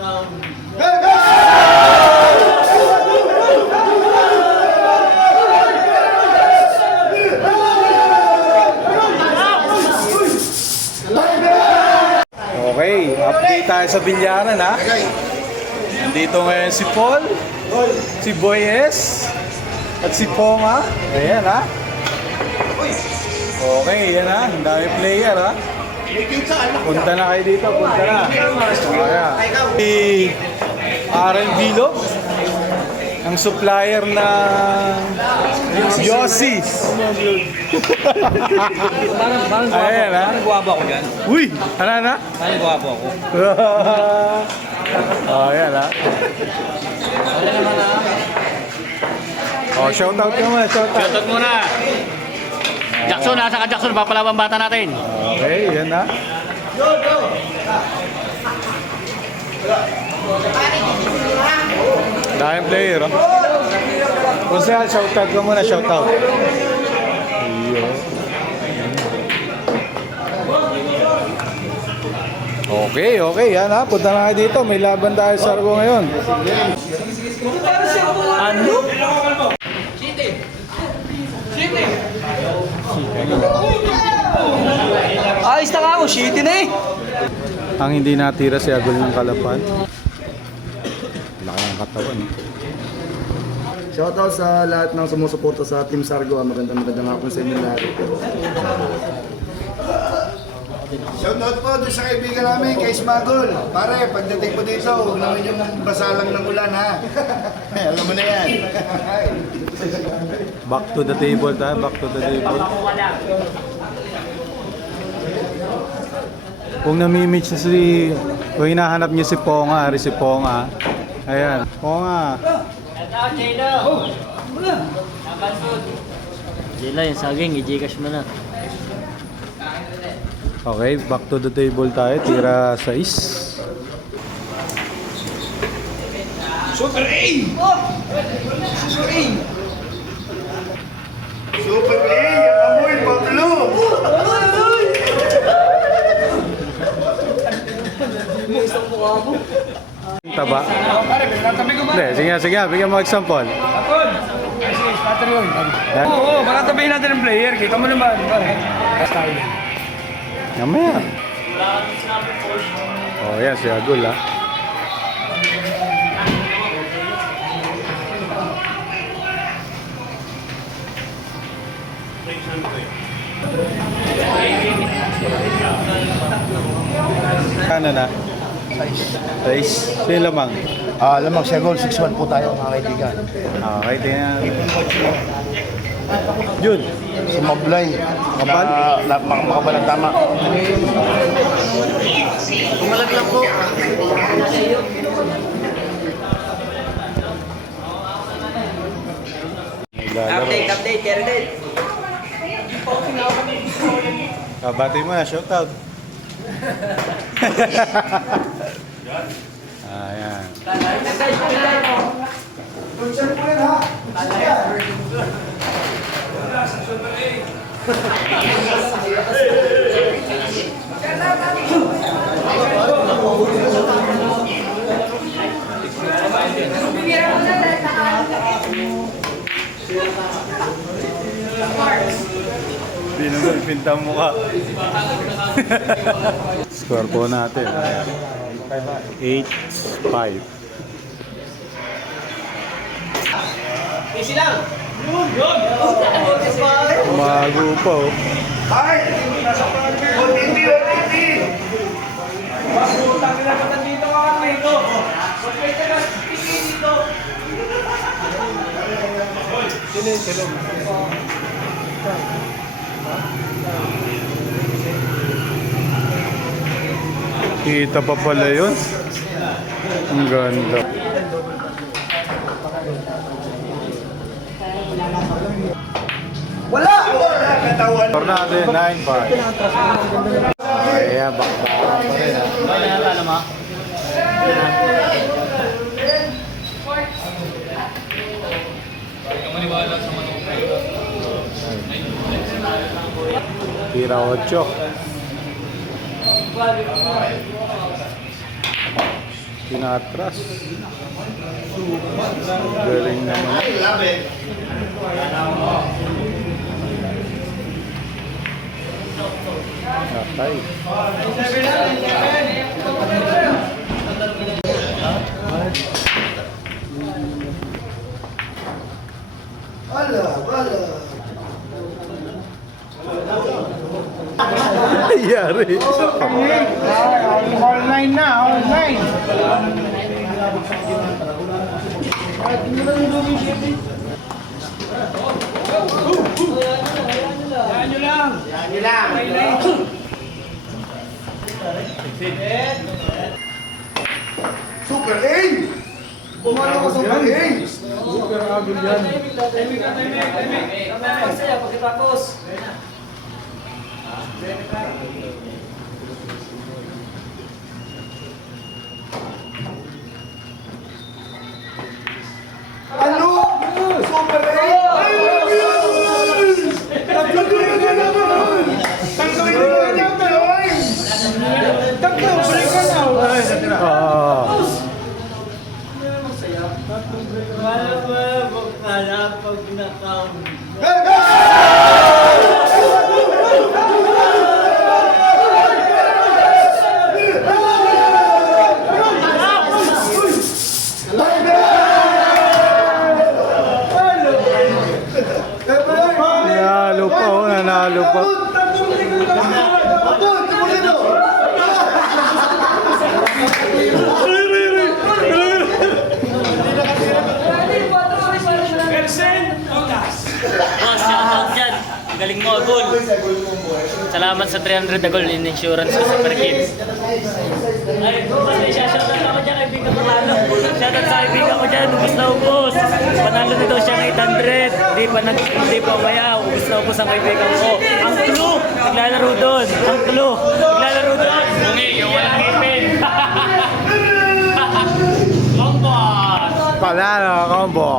Okay, update tayo sa bilyaran ha. Dito ngayon si Paul, si Boy S, at si Ponga. Ayan ha. Okay, yan ha. Ang dami player ha. Punta na kayo dito, punta na. Ayan. Si Aaron Vilo, ang supplier ng Yossi. Ayan ha. Parang guwabo ako dyan. Uy! Ano na? Parang guwabo ako. Ayan ha. Wala naman na. Shoutout ka muna, shoutout. Shoutout muna. Jackson, nasa ka Jackson, papalawang bata natin. Okay, yan na. Daming player, oh. Kung saan, shoutout ka muna, shoutout. Iyo. Okay, okay, yan ha. Punta na kayo dito. May laban tayo sa Argo ngayon. Ano? Ayos na nga ako, shitty na eh. Ang hindi natira si Agol ng Kalapan. Laki ng katawan, eh. Shoutout sa lahat ng sumusuporta sa Team Sargo. Magandang hapon sa inyo lahat. Shoutout po doon sa kaibigan namin, kay Smagol. Pare, pagdating po dito, huwag naman yung basa lang ng ulan ha. Alam mo na yan. Back to the table tayo, back to the table. Kung nami-meet si... Kung hinahanap niyo si Ponga, si Ponga. Ayan, Ponga. Jela, yung saging, i-gcash mo na. Okay, back to the table tayo. Tira 6. Super A! Super A! Super A! Yung amoy, Pablo! Taba. Hindi, sige, bigyan mo example. Oo, baka tabihin natin ng player. Kita mo naman. Namaya. Oh, yan si Agul ha. Ano na? Size. Sino lamang? Lamang siya goal, 6-1 po tayo mga kaibigan. Okay, tingnan. Jun. Sumablay. Kapal? Makapal ang tama. Kumalag lang po. Update, Kerdit. Kabati mo na, shoutout. Ayan. Hindi naman pinta mo ka. Score po natin. 8-5. Easy lang. Mago pa oh. Kita pa pala yun. Ang ganda. Wala! Katawan! Score natin, 9-5. Ayan, bakbaka pa rin ha. Ano mo? Tira 8. Tinatras. Galing naman. Natay. Bala. Nangyari. All nine na, all nine. Super A! Pumalo ko Super A! Super agul yan. Ano? Super A! Ay, yun! Tatlo na naman! Tatlo na naman! Tatlo, break ka na! Ah. Nanalo pa, oh, nanalo pa. Boss, shoutout dyan. Galing mo, Agul. Salamat sa 300 Agul in insurance sa Super Kids. Ay, boss, may shoutout ako dyan, kaibigan ko lalo. Shoutout sa kaibigan ko dyan, ubus na ubus. Panalo na daw siya ng 800. Hindi pa umaya, ubus na ubus ang kaibigan ko. Ang clue, naglalaro doon. Ang clue, naglalaro doon. Yung walang ngipin. Combo! Panalo, combo.